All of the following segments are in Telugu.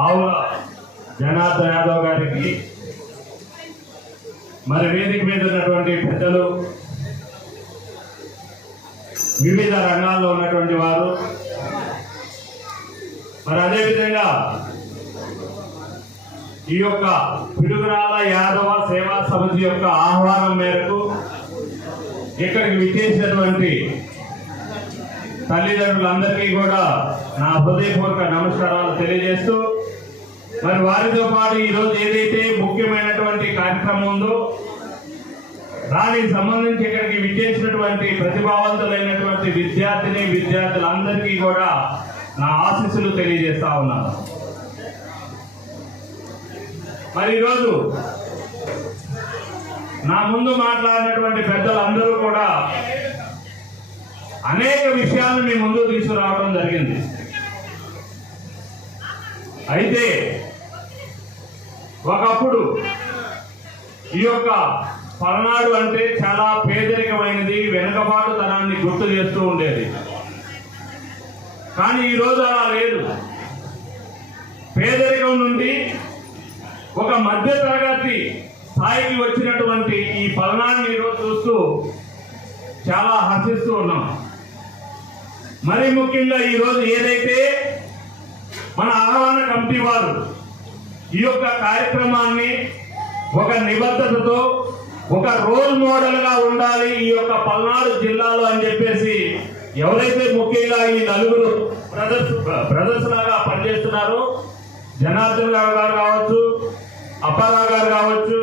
ఆవుల జనార్దన్ యాదవ్ గారికి, మరి వేదిక మీద ఉన్నటువంటి పెద్దలు, వివిధ రంగాల్లో ఉన్నటువంటి వారు, మరి అదేవిధంగా ఈ యొక్క పిడుగురాల యాదవ సేవా సమితి యొక్క ఆహ్వానం మేరకు ఇక్కడికి విచ్చేసినటువంటి తల్లిదండ్రులందరికీ కూడా నా హృదయపూర్వక నమస్కారాలు తెలియజేస్తూ, మరి వారితో పాటు ఈరోజు ఏదైతే ముఖ్యమైనటువంటి కార్యక్రమం ఉందో దానికి సంబంధించి ఇక్కడికి విచ్చేసినటువంటి ప్రతిభావంతులైనటువంటి విద్యార్థులందరికీ కూడా నా ఆశీస్సులు తెలియజేస్తా ఉన్నాను. మరి ఈరోజు నా ముందు మాట్లాడినటువంటి పెద్దలందరూ కూడా అనేక విషయాలను మీ ముందు తీసుకురావడం జరిగింది. అయితే ఒకప్పుడు ఈ యొక్క పల్నాడు అంటే చాలా పేదరికమైనది, వెనుకబాటుతనాన్ని గుర్తు చేస్తూ ఉండేది. కానీ ఈరోజు అలా లేదు. పేదరికం నుండి ఒక మధ్య తరగతి స్థాయికి వచ్చినటువంటి ఈ పల్నాడుని ఈరోజు చూస్తూ చాలా హర్షిస్తూ ఉన్నాం. మరి ముఖ్యంగా ఈరోజు ఏదైతే మన ఆహ్వాన కమిటీ వారు ఈ యొక్క కార్యక్రమాన్ని ఒక నిబద్ధతతో, ఒక రోల్ మోడల్ గా ఉండాలి ఈ యొక్క పల్నాడు జిల్లాలో అని చెప్పేసి ఎవరైతే ముఖ్యంగా ఈ నలుగురు బ్రదర్స్ లాగా పనిచేస్తున్నారో, జనార్దన్ గారు కావచ్చు, అప్పారావు గారు కావచ్చు,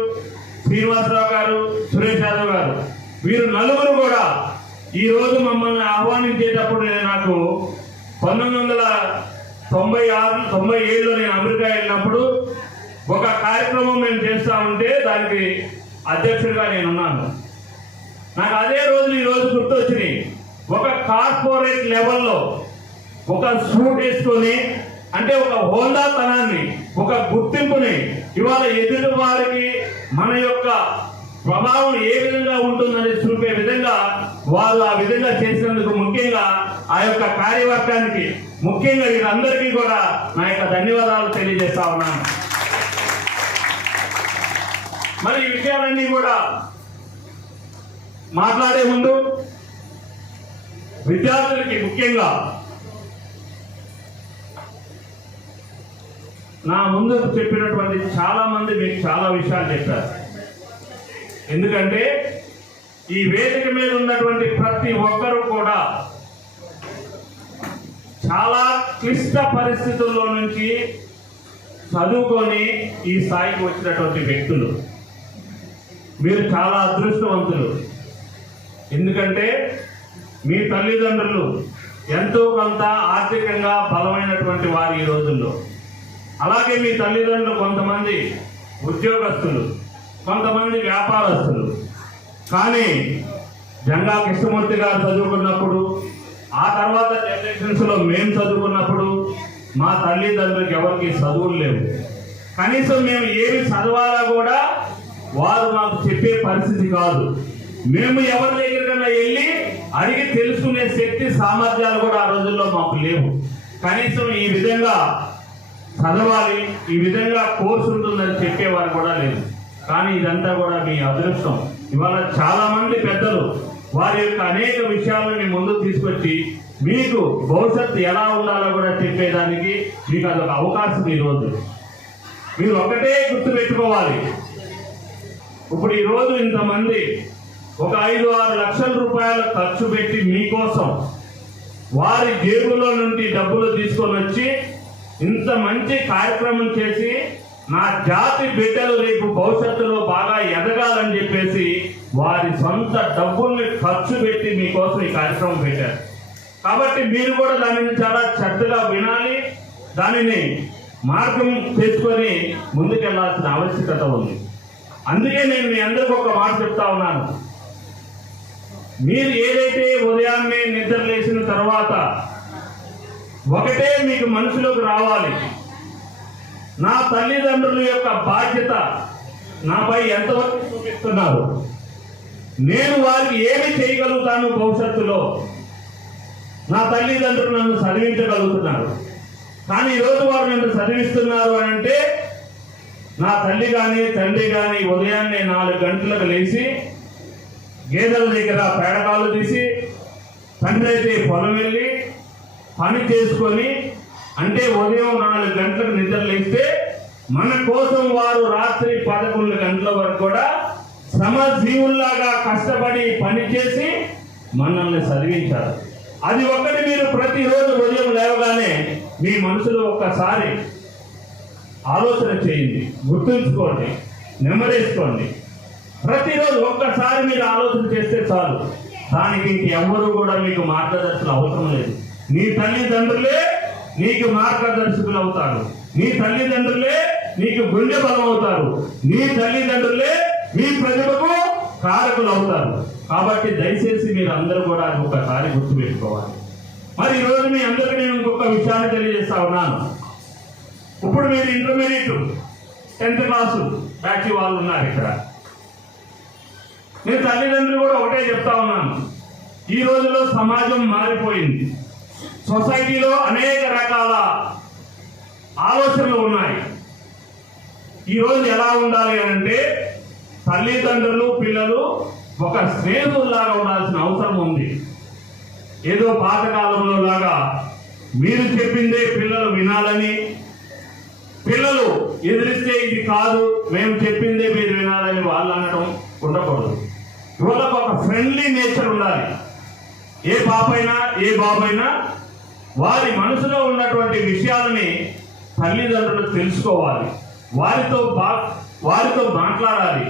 శ్రీనివాసరావు గారు, సురేష్ యాదవ్ గారు, వీరు నలుగురు కూడా ఈ రోజు మమ్మల్ని ఆహ్వానించేటప్పుడు నాకు 1997లో నేను అమెరికా వెళ్ళినప్పుడు ఒక కార్యక్రమం మేము చేస్తా ఉంటే దానికి అధ్యక్షుడిగా నేనున్నాను. నాకు అదే రోజు ఈ రోజు గుర్తొచ్చినాయి. ఒక కార్పొరేట్ లెవెల్లో ఒక సూట్ వేసుకొని, అంటే ఒక హోందాతనాన్ని, ఒక గుర్తింపుని ఇవాళ ఎదుటి వారికి మన యొక్క ప్రభావం ఏ విధంగా ఉంటుందని చూపే విధంగా వాళ్ళు ఆ విధంగా చేసినందుకు ముఖ్యంగా ఆ యొక్క కార్యవర్గానికి, ముఖ్యంగా వీరందరికీ కూడా నా యొక్క ధన్యవాదాలు తెలియజేస్తా ఉన్నాను. మరి ఈ విషయాలన్నీ కూడా మాట్లాడే ముందు విద్యార్థులకి ముఖ్యంగా నా ముందు చెప్పినటువంటి చాలా మంది మీకు చాలా విషయాలు చెప్పారు. ఎందుకంటే ఈ వేదిక మీద ఉన్నటువంటి ప్రతి ఒక్కరూ కూడా చాలా క్లిష్ట పరిస్థితుల్లో నుంచి చదువుకొని ఈ స్థాయికి వచ్చినటువంటి వ్యక్తులు. మీరు చాలా అదృష్టవంతులు. ఎందుకంటే మీ తల్లిదండ్రులు ఎంతో కొంత ఆర్థికంగా బలమైనటువంటి వారు ఈ రోజుల్లో. అలాగే మీ తల్లిదండ్రులు కొంతమంది ఉద్యోగస్తులు, కొంతమంది వ్యాపారస్తులు. కానీ జంగా కృష్ణమూర్తి గారు చదువుకున్నప్పుడు, ఆ తర్వాత జనరేషన్స్లో మేము చదువుకున్నప్పుడు మా తల్లిదండ్రులకు ఎవరికి చదువులు లేవు. కనీసం మేము ఏమి చదవాలా కూడా వారు మాకు చెప్పే పరిస్థితి కాదు. మేము ఎవరి దగ్గరకన్నా వెళ్ళి అడిగి తెలుసుకునే శక్తి, సామర్థ్యాలు కూడా ఆ రోజుల్లో మాకు లేవు. కనీసం ఈ విధంగా చదవాలి, ఈ విధంగా కోర్సు ఉంటుందని చెప్పేవారు కూడా లేదు. కానీ ఇదంతా కూడా మీ అదృష్టం. ఇవాళ చాలా మంది పెద్దలు వారి యొక్క అనేక విషయాలని ముందుకు తీసుకొచ్చి మీకు భవిష్యత్తు ఎలా ఉండాలో కూడా చెప్పేదానికి మీకు అదొక అవకాశం. ఈరోజు మీరు ఒకటే గుర్తు పెట్టుకోవాలి. ఇప్పుడు ఈరోజు ఇంతమంది ఒక 5-6 లక్షల రూపాయలు ఖర్చు పెట్టి మీకోసం వారి జేబులో నుండి డబ్బులు తీసుకొని వచ్చి ఇంత మంచి కార్యక్రమం చేసి నా జాతి బిడ్డలు రేపు భవిష్యత్తులో బాగా ఎదగాలని చెప్పేసి వారి సొంత డబ్బుల్ని ఖర్చు పెట్టి మీకోసం ఈ కార్యక్రమం పెట్టారు. కాబట్టి మీరు కూడా దానిని చాలా శ్రద్ధగా వినాలి, దానిని మార్గం తెచ్చుకొని ముందుకెళ్లాల్సిన ఆవశ్యకత ఉంది. అందుకే నేను మీ అందరికీ ఒక మాట చెప్తా ఉన్నాను. మీరు ఏదైతే ఉదయాన్నే నిద్ర లేచిన తర్వాత ఒకటే మీకు మనసులోకి రావాలి, నా తల్లిదండ్రుల యొక్క బాధ్యత నాపై ఎంతవరకు చూపిస్తున్నారు, నేను వారికి ఏమి చేయగలుగుతాను, భవిష్యత్తులో నా తల్లిదండ్రులు నన్ను చదివించగలుగుతున్నారు. కానీ ఈరోజు వారు నన్ను చదివిస్తున్నారు అని అంటే నా తల్లి కానీ తండ్రి కానీ ఉదయాన్నే 4 గంటలకు లేచి గేదెల దగ్గర పేడకాలు తీసి తండ్రి అయితే పొలం వెళ్ళి పని చేసుకొని అంటే ఉదయం 4 గంటలకు నిద్ర లేస్తే మన కోసం వారు రాత్రి 11 గంటల వరకు కూడా శ్రమజీవుల్లాగా కష్టపడి పని చేసి మనల్ని చదివించారు. అది ఒక్కటి మీరు ప్రతిరోజు ఉదయం లేవగానే మీ మనసులో ఒక్కసారి ఆలోచన చేయండి, గుర్తుంచుకోండి, నెమరేసుకోండి. ప్రతిరోజు ఒక్కసారి మీరు ఆలోచన చేస్తే చాలు. దానికి ఇంకెవ్వరూ కూడా మీకు మార్గదర్శకులు అవసరం లేదు. నీ తల్లిదండ్రులే నీకు మార్గదర్శకులు అవుతారు. నీ తల్లిదండ్రులే నీకు గుండె బలం అవుతారు. నీ తల్లిదండ్రులే మీ ప్రతిభకు కారకులు అవుతారు. కాబట్టి దయచేసి మీరు అందరూ కూడా అది ఒక్కసారి గుర్తుపెట్టుకోవాలి. మరి ఈరోజు మీ అందరికీ నేను ఇంకొక విషయాన్ని తెలియజేస్తా ఉన్నాను. ఇప్పుడు మీరు ఇంటర్మీడియట్ 10th క్లాసు బ్యాచ్ వాళ్ళు ఉన్నారు ఇక్కడ. నేను తల్లిదండ్రులు కూడా ఒకటే చెప్తా ఉన్నాను, ఈ రోజులో సమాజం మారిపోయింది. సొసైటీలో అనేక రకాల ఆలోచనలు ఉన్నాయి. ఈరోజు ఎలా ఉండాలి అంటే తల్లిదండ్రులు పిల్లలు ఒక స్నేహితుల్లాగా ఉండాల్సిన అవసరం ఉంది. ఏదో పాతకాలంలో లాగా మీరు చెప్పిందే పిల్లలు వినాలని, పిల్లలు ఎదిరిస్తే ఇది కాదు మేము చెప్పిందే మీరు వినాలని వాళ్ళు అనడం ఉండకూడదు. ఇవాళ ఒక ఫ్రెండ్లీ నేచర్ ఉండాలి. ఏ పాపైనా ఏ బాబైనా వారి మనసులో ఉన్నటువంటి విషయాలని తల్లిదండ్రులు తెలుసుకోవాలి. వారితో మాట్లాడాలి.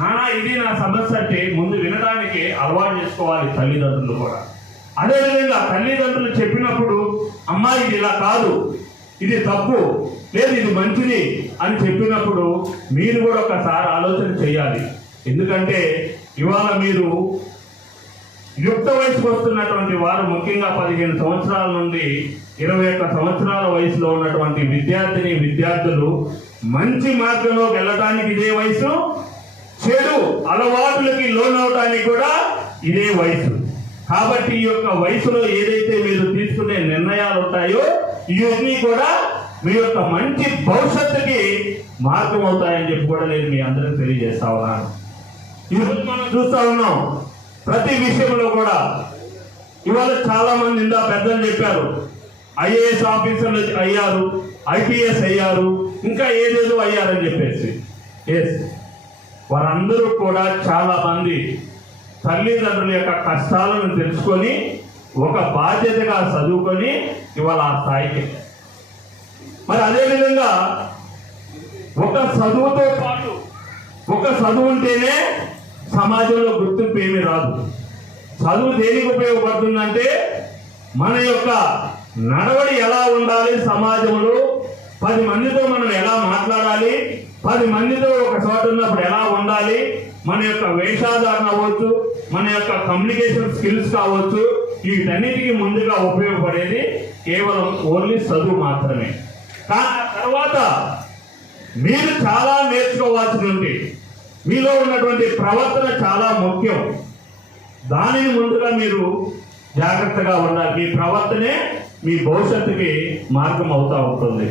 నానా ఇది నా సమస్య అంటే ముందు వినడానికి అలవాటు చేసుకోవాలి తల్లిదండ్రులు కూడా. అదేవిధంగా తల్లిదండ్రులు చెప్పినప్పుడు అమ్మా ఇది ఇలా కాదు, ఇది తప్పు, లేదు ఇది మంచిది అని చెప్పినప్పుడు మీరు కూడా ఒకసారి ఆలోచన చేయాలి. ఎందుకంటే ఇవాళ మీరు యుక్త వయసుకు వస్తున్నటువంటి వారు, ముఖ్యంగా 15 సంవత్సరాల నుండి 21 సంవత్సరాల వయసులో ఉన్నటువంటి విద్యార్థులు మంచి మార్గంలో వెళ్ళడానికి ఇదే వయసు, చెడు అలవాటులకి లోనవడానికి కూడా ఇదే వయసు. కాబట్టి ఈ యొక్క వయసులో ఏదైతే మీరు తీసుకునే నిర్ణయాలు ఉంటాయో ఇవన్నీ కూడా మీ యొక్క మంచి భవిష్యత్తుకి మార్గం అవుతాయని చెప్పి కూడా నేను మీ అందరికీ తెలియజేస్తా ఉన్నాను. ఈరోజు మనం చూస్తా ఉన్నాం ప్రతి విషయంలో కూడా. ఇవాళ చాలా మంది ఇందా పెద్దలు చెప్పారు, ఐఏఎస్ ఆఫీసర్లు అయ్యారు, ఐపీఎస్ అయ్యారు, ఇంకా ఏదేదో అయ్యారని చెప్పేసి. ఎస్, వారందరూ కూడా చాలా మంది తల్లిదండ్రుల యొక్క కష్టాలను తెలుసుకొని ఒక బాధ్యతగా చదువుకొని ఇవాళ ఆ స్థాయికి. మరి అదేవిధంగా ఒక చదువుతో పాటు ఒక చదువు ఉంటేనే సమాజంలో గుర్తింపు ఏమీ రాదు. చదువు దేనికి ఉపయోగపడుతుందంటే మన యొక్క నడవడి ఎలా ఉండాలి, సమాజంలో 10 మందితో మనం ఎలా మాట్లాడాలి, 10 మందితో ఒక చోట ఉన్నప్పుడు ఎలా ఉండాలి, మన యొక్క వేషాధారణ అవ్వచ్చు, మన యొక్క కమ్యూనికేషన్ స్కిల్స్ కావచ్చు, వీటన్నిటికీ ముందుగా ఉపయోగపడేది కేవలం ఓన్లీ చదువు మాత్రమే. కానీ ఆ తర్వాత మీరు చాలా నేర్చుకోవాల్సి ఉంది. మీలో ఉన్నటువంటి ప్రవర్తన చాలా ముఖ్యం. దానిని ముందుగా మీరు జాగ్రత్తగా ఉండాలి. మీ ప్రవర్తనే మీ భవిష్యత్తుకి మార్గం అవుతా ఉంటుంది.